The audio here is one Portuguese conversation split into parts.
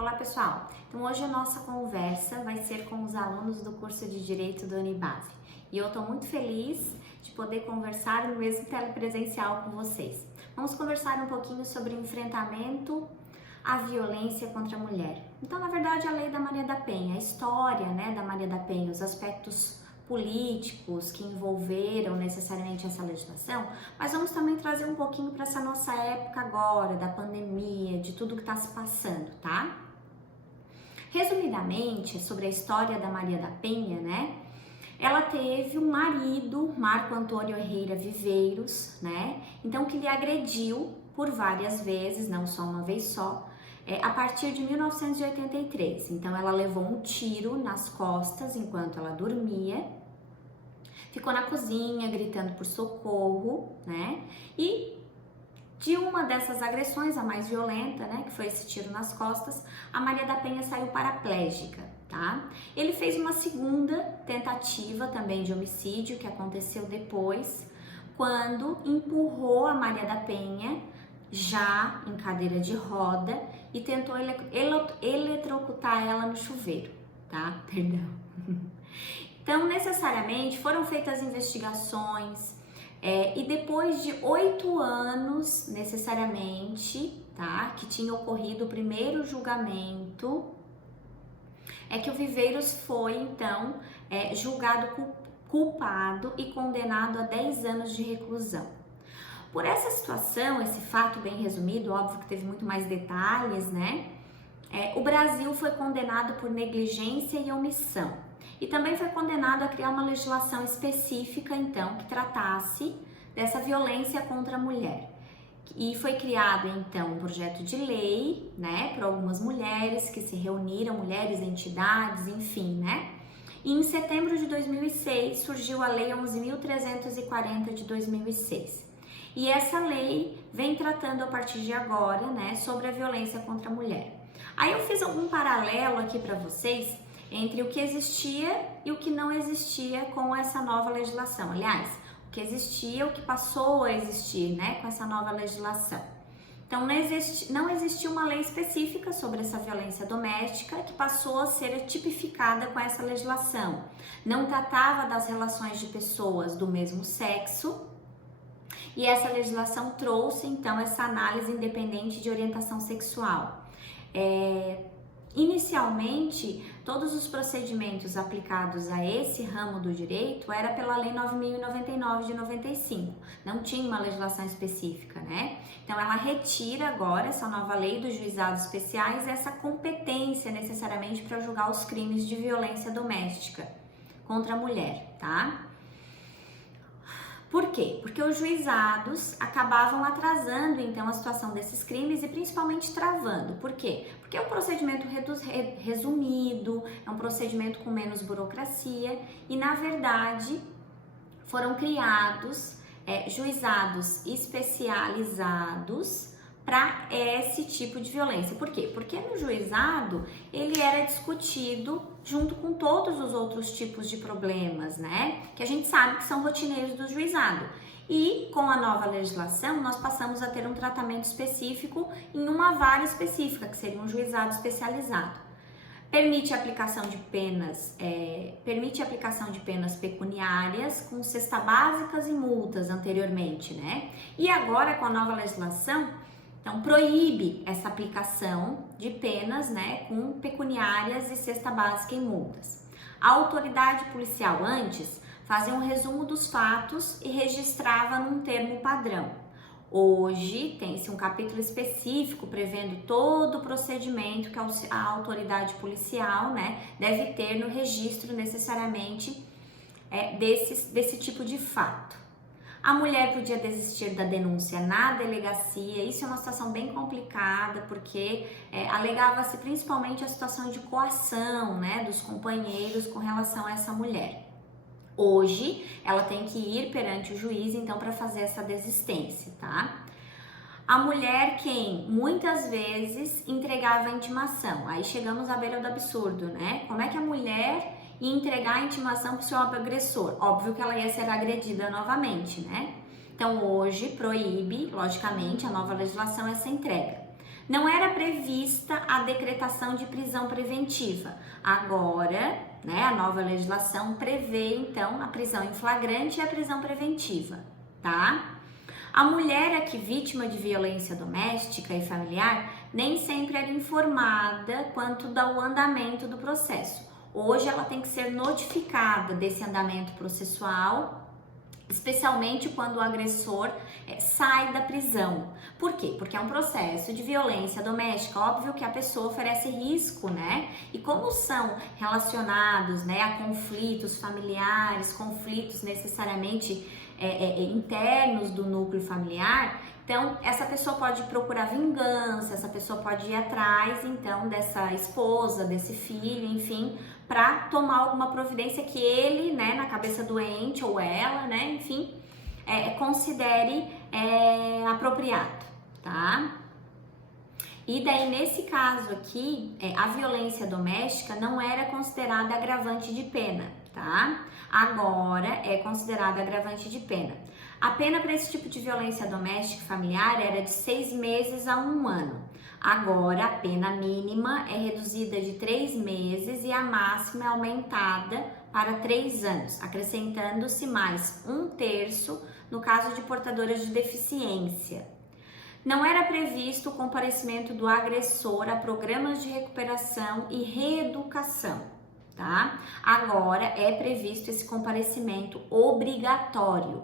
Olá pessoal, então hoje a nossa conversa vai ser com os alunos do curso de Direito da Unibase e eu estou muito feliz de poder conversar no mesmo telepresencial com vocês. Vamos conversar um pouquinho sobre o enfrentamento à violência contra a mulher. Então, na verdade, a lei da Maria da Penha, a história, da Maria da Penha, os aspectos políticos que envolveram necessariamente essa legislação, mas vamos também trazer um pouquinho para essa nossa época agora, da pandemia, de tudo que está se passando, tá? Resumidamente, sobre a história da Maria da Penha, ela teve um marido, Marco Antônio Herrera Viveiros, então que lhe agrediu por várias vezes, não só uma vez só, a partir de 1983. Então ela levou um tiro nas costas enquanto ela dormia, ficou na cozinha gritando por socorro, e de uma dessas agressões, a mais violenta, que foi esse tiro nas costas, a Maria da Penha saiu paraplégica, tá? Ele fez uma segunda tentativa também de homicídio, que aconteceu depois, quando empurrou a Maria da Penha, já em cadeira de roda, e tentou eletrocutar ela no chuveiro, tá? Perdão. Então, necessariamente, foram feitas investigações, e depois de 8 anos, necessariamente, tá, que tinha ocorrido o primeiro julgamento, que o Viveiros foi, então, julgado culpado e condenado a 10 anos de reclusão. Por essa situação, esse fato bem resumido, óbvio que teve muito mais detalhes, o Brasil foi condenado por negligência e omissão. E também foi condenado a criar uma legislação específica, então, que tratasse dessa violência contra a mulher. E foi criado, então, um projeto de lei, por algumas mulheres que se reuniram, mulheres, entidades, enfim, E em setembro de 2006 surgiu a Lei 11.340 de 2006. E essa lei vem tratando a partir de agora, sobre a violência contra a mulher. Aí eu fiz algum paralelo aqui para vocês entre o que existia e o que não existia com essa nova legislação. Aliás, o que existia, o que passou a existir, com essa nova legislação. Então, não existia uma lei específica sobre essa violência doméstica que passou a ser tipificada com essa legislação. Não tratava das relações de pessoas do mesmo sexo, e essa legislação trouxe, então, essa análise independente de orientação sexual. Inicialmente, todos os procedimentos aplicados a esse ramo do direito era pela Lei 9.099 de 95, não tinha uma legislação específica, Então, ela retira agora, essa nova lei dos juizados especiais, essa competência necessariamente para julgar os crimes de violência doméstica contra a mulher, tá? Por quê? Porque os juizados acabavam atrasando, então, a situação desses crimes e principalmente travando. Por quê? Porque é um procedimento resumido, é um procedimento com menos burocracia e, na verdade, foram criados juizados especializados para esse tipo de violência. Por quê? Porque no juizado ele era discutido junto com todos os outros tipos de problemas, que a gente sabe que são rotineiros do juizado. E com a nova legislação, nós passamos a ter um tratamento específico em uma vara específica, que seria um juizado especializado. Permite a aplicação de penas, pecuniárias com cesta básicas e multas anteriormente, E agora com a nova legislação, então proíbe essa aplicação de penas, com pecuniárias e cesta básica e multas. A autoridade policial antes fazia um resumo dos fatos e registrava num termo padrão. Hoje tem-se um capítulo específico prevendo todo o procedimento que a autoridade policial, deve ter no registro necessariamente desse tipo de fato. A mulher podia desistir da denúncia na delegacia, isso é uma situação bem complicada, porque alegava-se principalmente a situação de coação, dos companheiros com relação a essa mulher. Hoje, ela tem que ir perante o juiz, então, para fazer essa desistência, tá? A mulher quem muitas vezes entregava a intimação, aí chegamos à beira do absurdo, Como é que a mulher ia entregar a intimação para o seu agressor? Óbvio que ela ia ser agredida novamente, Então, hoje proíbe, logicamente, a nova legislação essa entrega. Não era prevista a decretação de prisão preventiva. Agora, né, a nova legislação prevê, então, a prisão em flagrante e a prisão preventiva, tá? A mulher aqui vítima de violência doméstica e familiar nem sempre era informada quanto ao andamento do processo. Hoje ela tem que ser notificada desse andamento processual, especialmente quando o agressor sai da prisão. Por quê? Porque é um processo de violência doméstica, óbvio que a pessoa oferece risco, né? E como são relacionados, né, a conflitos familiares, conflitos necessariamente internos do núcleo familiar, então essa pessoa pode procurar vingança, essa pessoa pode ir atrás, então, dessa esposa, desse filho, enfim, para tomar alguma providência que ele, né, na cabeça doente, ou ela, né, enfim, considere apropriado, tá? E daí, nesse caso aqui, a violência doméstica não era considerada agravante de pena, tá? Agora é considerada agravante de pena. A pena para esse tipo de violência doméstica e familiar era de 6 meses a 1 ano. Agora, a pena mínima é reduzida de 3 meses e a máxima é aumentada para 3 anos, acrescentando-se mais 1/3 no caso de portadoras de deficiência. Não era previsto o comparecimento do agressor a programas de recuperação e reeducação, tá? Agora é previsto esse comparecimento obrigatório.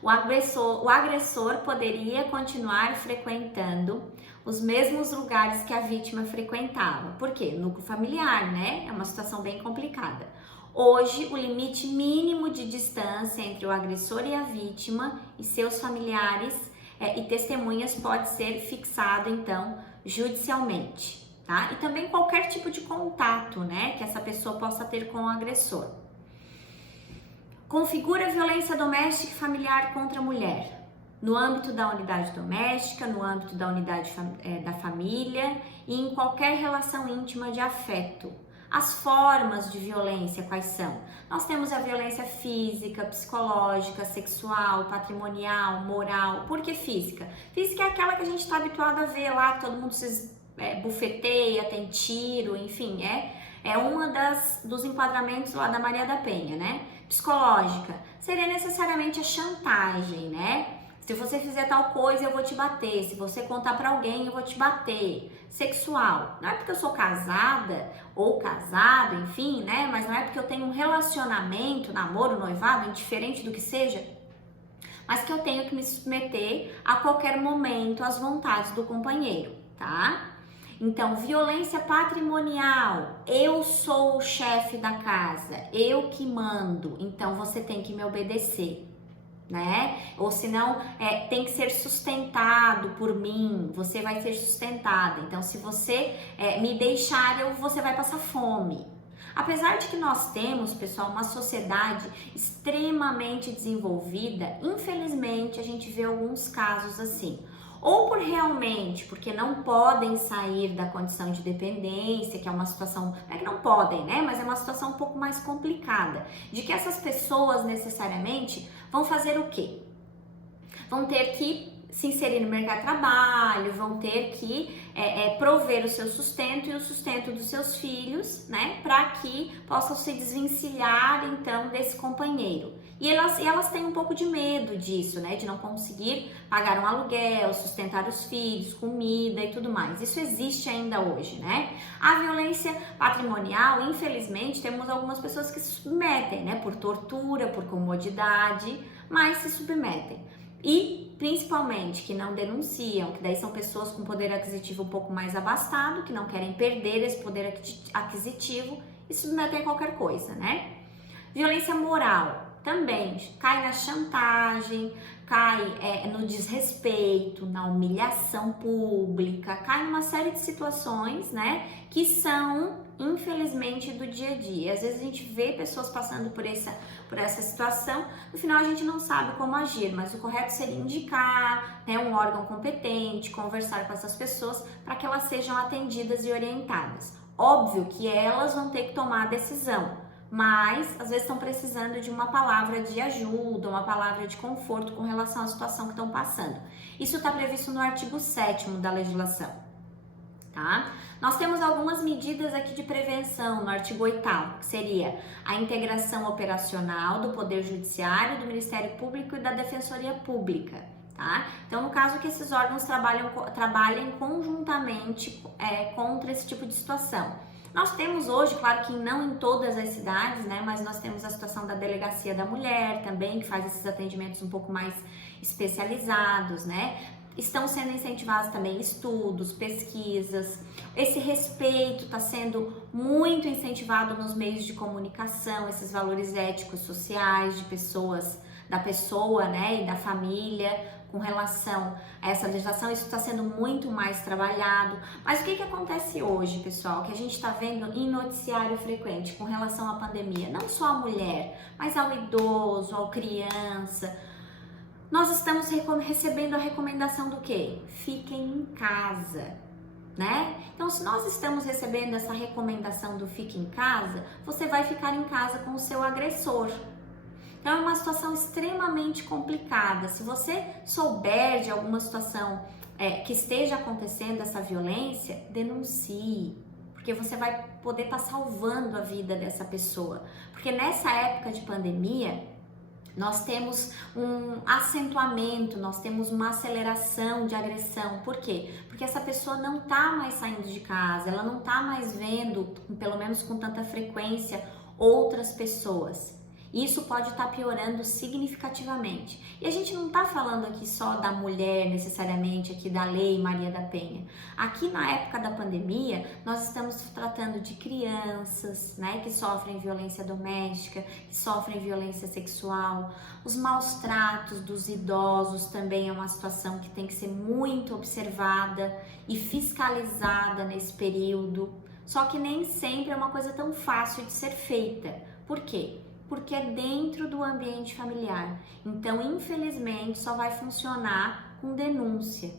O agressor poderia continuar frequentando os mesmos lugares que a vítima frequentava. Por quê? Núcleo familiar, né? É uma situação bem complicada. Hoje, o limite mínimo de distância entre o agressor e a vítima e seus familiares e testemunhas pode ser fixado, então, judicialmente, tá? E também qualquer tipo de contato, né, que essa pessoa possa ter com o agressor. Configura violência doméstica e familiar contra a mulher, no âmbito da unidade doméstica, no âmbito da unidade da família e em qualquer relação íntima de afeto. As formas de violência quais são? Nós temos a violência física, psicológica, sexual, patrimonial, moral. Por que física? Física é aquela que a gente está habituado a ver lá, que todo mundo se bufeteia, tem tiro, enfim, é uma dos enquadramentos lá da Maria da Penha, né? Psicológica seria necessariamente a chantagem, né? Se você fizer tal coisa, eu vou te bater. Se você contar pra alguém, eu vou te bater. Sexual. Não é porque eu sou casada ou casado, enfim, né? Mas não é porque eu tenho um relacionamento, namoro, noivado, indiferente do que seja, mas que eu tenho que me submeter a qualquer momento às vontades do companheiro, tá? Então, violência patrimonial. Eu sou o chefe da casa, eu que mando, então você tem que me obedecer, né? Ou senão tem que ser sustentado por mim, você vai ser sustentada. Então, se você me deixar, você vai passar fome. Apesar de que nós temos, pessoal, uma sociedade extremamente desenvolvida, infelizmente a gente vê alguns casos assim. Ou porque não podem sair da condição de dependência, que é uma situação, não é que não podem, né? Mas é uma situação um pouco mais complicada, de que essas pessoas necessariamente vão fazer o quê? Vão ter que se inserir no mercado de trabalho, vão ter que prover o seu sustento e o sustento dos seus filhos, né? Para que possam se desvencilhar, então, desse companheiro. E elas têm um pouco de medo disso, né? De não conseguir pagar um aluguel, sustentar os filhos, comida e tudo mais. Isso existe ainda hoje, né? A violência patrimonial, infelizmente, temos algumas pessoas que se submetem, né? Por tortura, por comodidade, mas se submetem. E, principalmente, que não denunciam, que daí são pessoas com poder aquisitivo um pouco mais abastado, que não querem perder esse poder aquisitivo e submetem a qualquer coisa, né? Violência moral. Também cai na chantagem, cai no desrespeito, na humilhação pública, cai numa série de situações, né, que são, infelizmente, do dia a dia. Às vezes a gente vê pessoas passando por essa situação, no final a gente não sabe como agir, mas o correto seria indicar, né, um órgão competente, conversar com essas pessoas para que elas sejam atendidas e orientadas. Óbvio que elas vão ter que tomar a decisão, mas às vezes estão precisando de uma palavra de ajuda, uma palavra de conforto com relação à situação que estão passando. Isso está previsto no artigo 7º da legislação, tá? Nós temos algumas medidas aqui de prevenção no artigo 8º, que seria a integração operacional do Poder Judiciário, do Ministério Público e da Defensoria Pública, tá? Então, no caso que esses órgãos trabalhem conjuntamente contra esse tipo de situação. Nós temos hoje, claro que não em todas as cidades, né, mas nós temos a situação da Delegacia da Mulher também, que faz esses atendimentos um pouco mais especializados, né? Estão sendo incentivados também estudos, pesquisas. Esse respeito está sendo muito incentivado nos meios de comunicação, esses valores éticos, sociais de pessoas, da pessoa, né, e da família. Com relação a essa legislação, isso está sendo muito mais trabalhado. Mas o que acontece hoje, pessoal, que a gente está vendo em noticiário frequente com relação à pandemia? Não só a mulher, mas ao idoso, ao criança. Nós estamos recebendo a recomendação do quê? Fiquem em casa, né? Então, se nós estamos recebendo essa recomendação do fique em casa, você vai ficar em casa com o seu agressor. Então, é uma situação extremamente complicada. Se você souber de alguma situação que esteja acontecendo essa violência, denuncie, porque você vai poder estar salvando a vida dessa pessoa. Porque nessa época de pandemia, nós temos um acentuamento, nós temos uma aceleração de agressão. Por quê? Porque essa pessoa não está mais saindo de casa, ela não está mais vendo, pelo menos com tanta frequência, outras pessoas. Isso pode estar piorando significativamente. E a gente não está falando aqui só da mulher necessariamente, aqui da Lei Maria da Penha. Aqui na época da pandemia, nós estamos tratando de crianças, né, que sofrem violência doméstica, que sofrem violência sexual. Os maus tratos dos idosos também é uma situação que tem que ser muito observada e fiscalizada nesse período. Só que nem sempre é uma coisa tão fácil de ser feita. Por quê? Porque é dentro do ambiente familiar. Então, infelizmente, só vai funcionar com denúncia,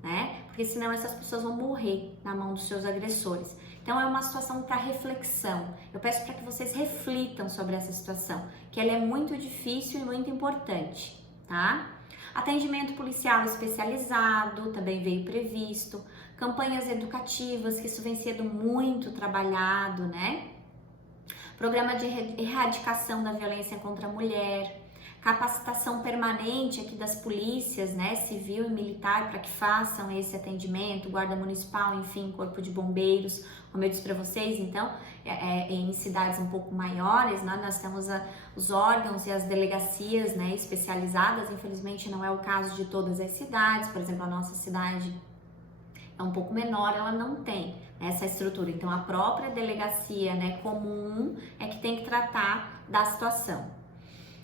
né? Porque senão essas pessoas vão morrer na mão dos seus agressores. Então, é uma situação para reflexão. Eu peço para que vocês reflitam sobre essa situação, que ela é muito difícil e muito importante, tá? Atendimento policial especializado também veio previsto. Campanhas educativas, que isso vem sendo muito trabalhado, né? Programa de erradicação da violência contra a mulher, capacitação permanente aqui das polícias, né, civil e militar, para que façam esse atendimento, guarda municipal, enfim, corpo de bombeiros, como eu disse para vocês. Então, em cidades um pouco maiores, né, nós temos os órgãos e as delegacias, né, especializadas. Infelizmente não é o caso de todas as cidades. Por exemplo, a nossa cidade é um pouco menor, ela não tem essa estrutura. Então, a própria delegacia, né, comum é que tem que tratar da situação.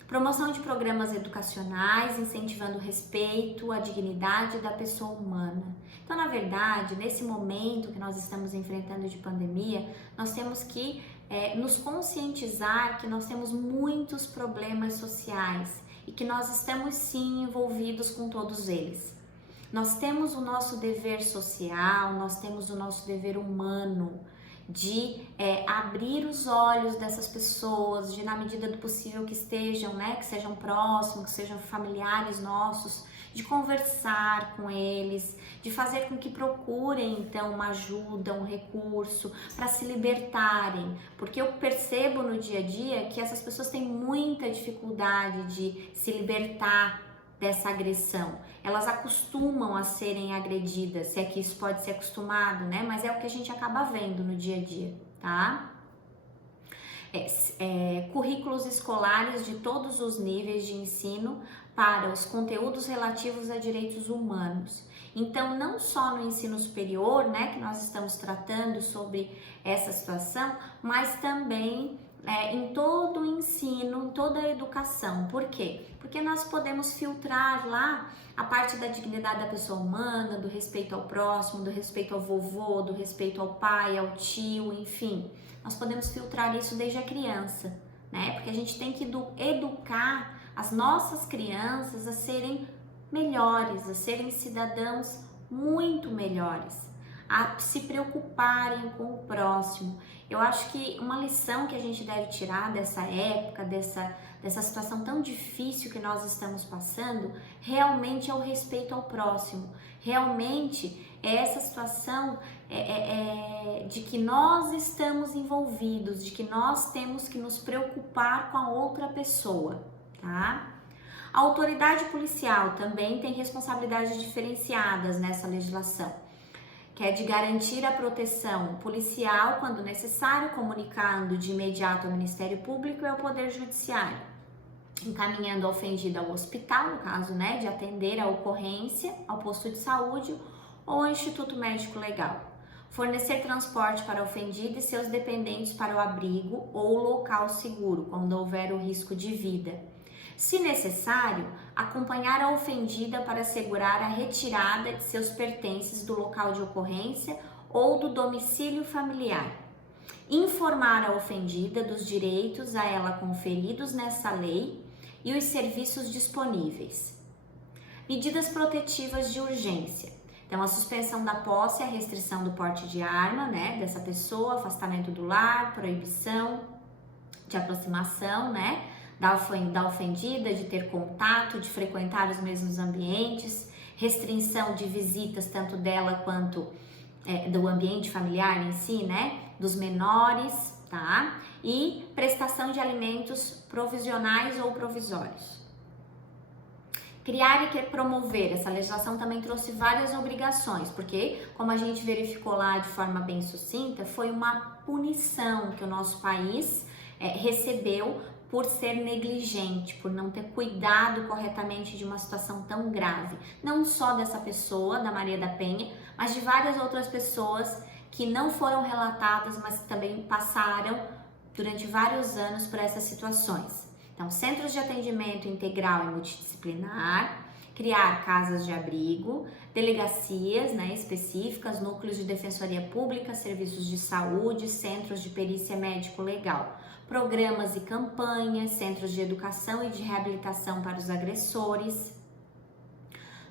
Promoção de programas educacionais, incentivando o respeito, a dignidade da pessoa humana. Então, na verdade, nesse momento que nós estamos enfrentando de pandemia, nós temos que nos conscientizar que nós temos muitos problemas sociais e que nós estamos sim envolvidos com todos eles. Nós temos o nosso dever social, nós temos o nosso dever humano de abrir os olhos dessas pessoas, de na medida do possível que estejam, né, que sejam próximos, que sejam familiares nossos, de conversar com eles, de fazer com que procurem então uma ajuda, um recurso para se libertarem, porque eu percebo no dia a dia que essas pessoas têm muita dificuldade de se libertar dessa agressão. Elas acostumam a serem agredidas, se é que isso pode ser acostumado, né? Mas é o que a gente acaba vendo no dia a dia, tá? Currículos escolares de todos os níveis de ensino para os conteúdos relativos a direitos humanos. Então, não só no ensino superior, né, que nós estamos tratando sobre essa situação, mas também em todo o ensino, em toda a educação. Por quê? Porque nós podemos filtrar lá a parte da dignidade da pessoa humana, do respeito ao próximo, do respeito ao vovô, do respeito ao pai, ao tio, enfim. Nós podemos filtrar isso desde a criança, né? Porque a gente tem que educar as nossas crianças a serem melhores, a serem cidadãos muito melhores, a se preocuparem com o próximo. Eu acho que uma lição que a gente deve tirar dessa época, dessa situação tão difícil que nós estamos passando, realmente é o respeito ao próximo. Realmente é essa situação de que nós estamos envolvidos, de que nós temos que nos preocupar com a outra pessoa, tá? A autoridade policial também tem responsabilidades diferenciadas nessa legislação, que é de garantir a proteção policial quando necessário, comunicando de imediato ao Ministério Público e ao Poder Judiciário, encaminhando a ofendida ao hospital, no caso, né, de atender a ocorrência, ao posto de saúde ou ao Instituto Médico Legal. Fornecer transporte para a ofendida e seus dependentes para o abrigo ou local seguro, quando houver o risco de vida. Se necessário, acompanhar a ofendida para assegurar a retirada de seus pertences do local de ocorrência ou do domicílio familiar. Informar a ofendida dos direitos a ela conferidos nessa lei e os serviços disponíveis. Medidas protetivas de urgência. Então, a suspensão da posse e a restrição do porte de arma, né, dessa pessoa, afastamento do lar, proibição de aproximação, né, da ofendida, de ter contato, de frequentar os mesmos ambientes, restrição de visitas tanto dela quanto do ambiente familiar em si, né, dos menores, tá? E prestação de alimentos provisionais ou provisórios. Criar e promover, essa legislação também trouxe várias obrigações, porque, como a gente verificou lá de forma bem sucinta, foi uma punição que o nosso país recebeu por ser negligente, por não ter cuidado corretamente de uma situação tão grave. Não só dessa pessoa, da Maria da Penha, mas de várias outras pessoas que não foram relatadas, mas também passaram durante vários anos por essas situações. Então, centros de atendimento integral e multidisciplinar, criar casas de abrigo, delegacias, né, específicas, núcleos de defensoria pública, serviços de saúde, centros de perícia médico-legal, programas e campanhas, centros de educação e de reabilitação para os agressores.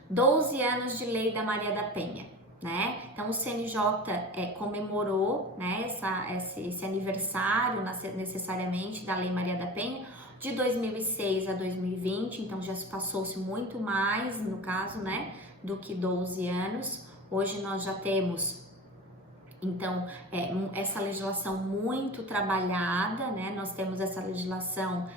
12 anos de lei da Maria da Penha, né? Então o CNJ comemorou, né, esse aniversário necessariamente da Lei Maria da Penha de 2006 a 2020, então já passou-se muito mais, no caso, né, do que 12 anos. Hoje nós já temos então, essa legislação muito trabalhada, né? Nós temos essa legislação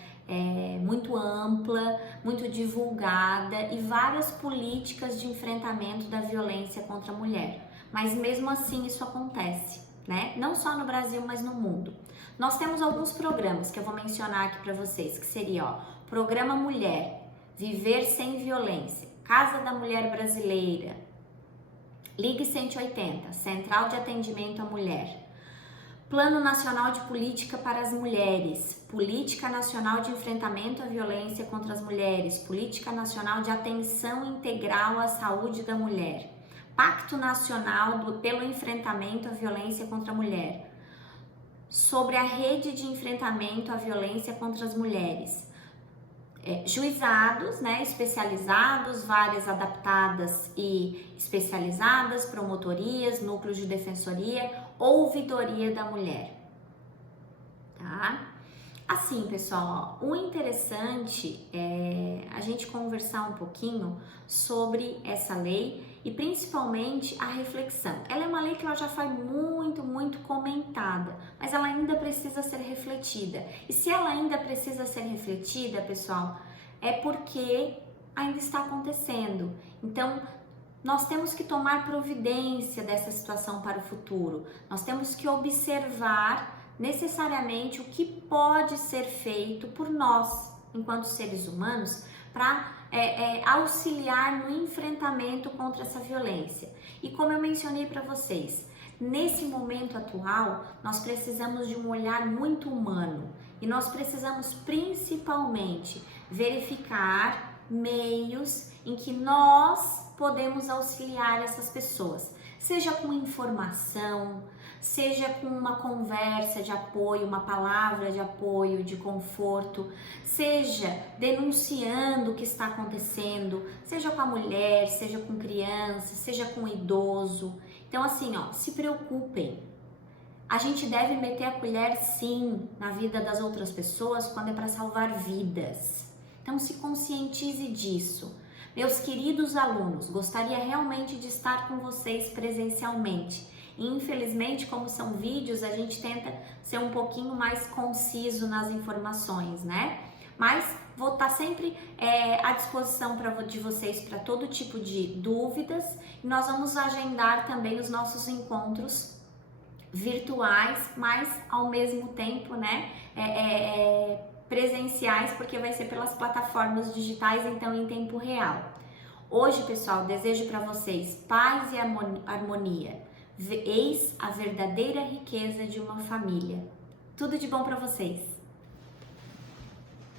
muito ampla, muito divulgada e várias políticas de enfrentamento da violência contra a mulher. Mas mesmo assim isso acontece, né? Não só no Brasil, mas no mundo. Nós temos alguns programas que eu vou mencionar aqui para vocês, que seria, ó, Programa Mulher, Viver Sem Violência, Casa da Mulher Brasileira, Ligue 180, Central de Atendimento à Mulher, Plano Nacional de Política para as Mulheres, Política Nacional de Enfrentamento à Violência contra as Mulheres, Política Nacional de Atenção Integral à Saúde da Mulher, Pacto Nacional pelo Enfrentamento à Violência contra a Mulher, sobre a Rede de Enfrentamento à Violência contra as Mulheres, juizados, né, especializados, várias adaptadas e especializadas, promotorias, núcleos de defensoria, ouvidoria da mulher, tá? Assim, pessoal, ó, o interessante é a gente conversar um pouquinho sobre essa lei e principalmente a reflexão. Ela é uma lei que ela já foi muito comentada, mas ela ainda precisa ser refletida. E se ela ainda precisa ser refletida, pessoal, é porque ainda está acontecendo. Então, nós temos que tomar providência dessa situação para o futuro. Nós temos que observar necessariamente o que pode ser feito por nós, enquanto seres humanos, para auxiliar no enfrentamento contra essa violência. E como eu mencionei para vocês, nesse momento atual, nós precisamos de um olhar muito humano e nós precisamos principalmente verificar meios em que nós podemos auxiliar essas pessoas, seja com informação, seja com uma conversa de apoio, uma palavra de apoio, de conforto, seja denunciando o que está acontecendo, seja com a mulher, seja com criança, seja com o idoso. Então assim, ó, se preocupem. A gente deve meter a colher sim na vida das outras pessoas quando é para salvar vidas. Então se conscientize disso. Meus queridos alunos, gostaria realmente de estar com vocês presencialmente. E, infelizmente, como são vídeos, a gente tenta ser um pouquinho mais conciso nas informações, né? Mas vou estar sempre à disposição de vocês para todo tipo de dúvidas. E nós vamos agendar também os nossos encontros virtuais, mas ao mesmo tempo, né, presenciais, porque vai ser pelas plataformas digitais, então em tempo real. Hoje, pessoal, desejo para vocês paz e harmonia. Eis a verdadeira riqueza de uma família. Tudo de bom para vocês!